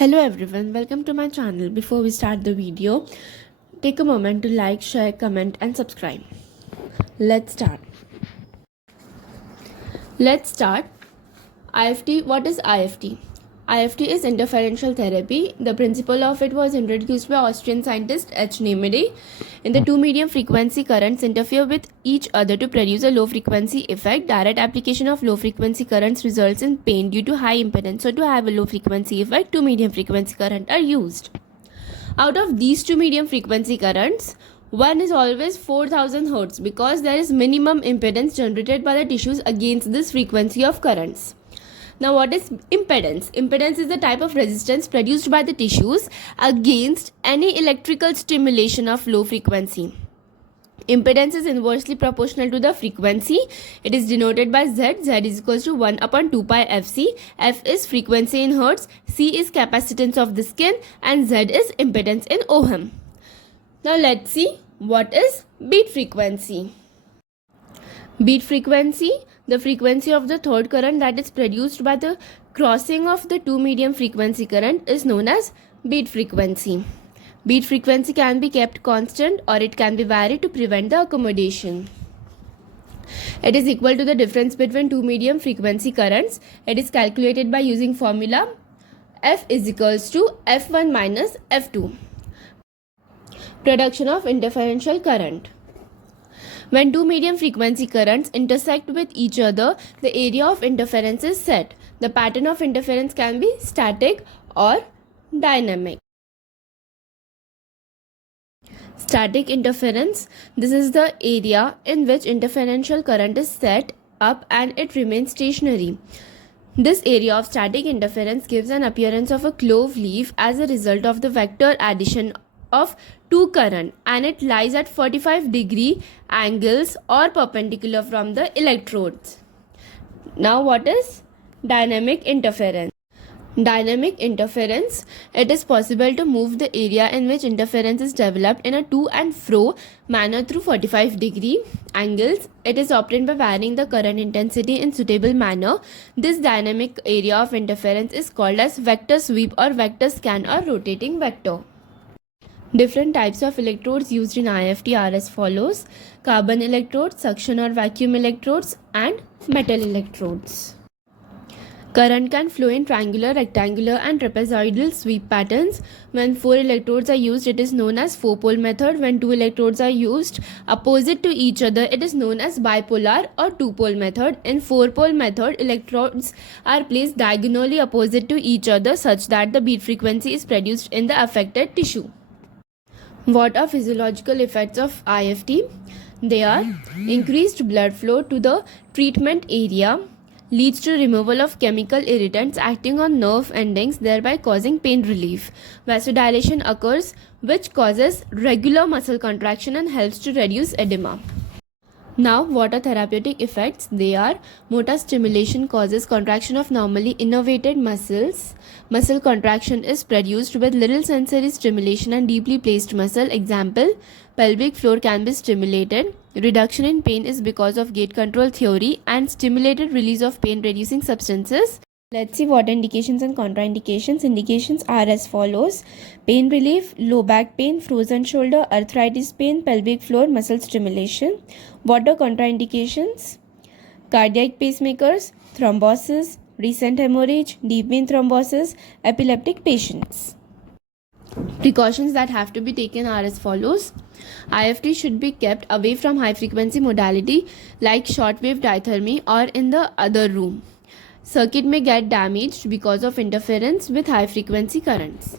Hello everyone, welcome to my channel. Before we start the video, take a moment to like, share, comment and subscribe. Let's start. IFT. What is IFT? IFT is interferential therapy. The principle of it was introduced by Austrian scientist H. Nemedy. In the two medium frequency currents interfere with each other to produce a low frequency effect. Direct application of low frequency currents results in pain due to high impedance. So to have a low frequency effect, two medium frequency current are used. Out of these two medium frequency currents, one is always 4000 Hz because there is minimum impedance generated by the tissues against this frequency of currents. Now, what is impedance? Impedance is the type of resistance produced by the tissues against any electrical stimulation of low frequency. Impedance is inversely proportional to the frequency. It is denoted by Z. Z is equals to 1 upon 2 pi Fc. F is frequency in Hertz, C is capacitance of the skin and Z is impedance in ohm. Now let's see what is beat frequency. Beat frequency, the frequency of the third current that is produced by the crossing of the two medium frequency current is known as beat frequency. Beat frequency can be kept constant or it can be varied to prevent the accommodation. It is equal to the difference between two medium frequency currents. It is calculated by using formula F is equals to F1 minus F2. Production of interferential current. When two medium frequency currents intersect with each other, the area of interference is set. The pattern of interference can be static or dynamic. Static interference. This is the area in which interferential current is set up and it remains stationary. This area of static interference gives an appearance of a clove leaf as a result of the vector addition of two current and it lies at 45-degree angles or perpendicular from the electrodes. Now what is dynamic interference? Dynamic interference, it is possible to move the area in which interference is developed in a to and fro manner through 45-degree angles. It is obtained by varying the current intensity in suitable manner. This dynamic area of interference is called as vector sweep or vector scan or rotating vector. Different types of electrodes used in IFT are as follows: carbon electrodes, suction or vacuum electrodes and metal electrodes. Current can flow in triangular, rectangular and trapezoidal sweep patterns. When 4 electrodes are used, it is known as 4-pole method. When 2 electrodes are used opposite to each other, it is known as bipolar or 2-pole method. In 4-pole method, electrodes are placed diagonally opposite to each other such that the beat frequency is produced in the affected tissue. What are physiological effects of IFT? They are increased blood flow to the treatment area, leads to removal of chemical irritants acting on nerve endings, thereby causing pain relief. Vasodilation occurs, which causes regular muscle contraction and helps to reduce edema. Now, what are therapeutic effects? They are motor stimulation causes contraction of normally innervated muscles. Muscle contraction is produced with little sensory stimulation and deeply placed muscle. Example, pelvic floor can be stimulated. Reduction in pain is because of gate control theory and stimulated release of pain reducing substances. Let's see what indications and contraindications. Indications are as follows: pain relief, low back pain, frozen shoulder, arthritis pain, pelvic floor, muscle stimulation. What are contraindications? Cardiac pacemakers, thrombosis, recent hemorrhage, deep vein thrombosis, epileptic patients. Precautions that have to be taken are as follows: IFT should be kept away from high frequency modality like shortwave diathermy or in the other room. Circuit may get damaged because of interference with high frequency currents.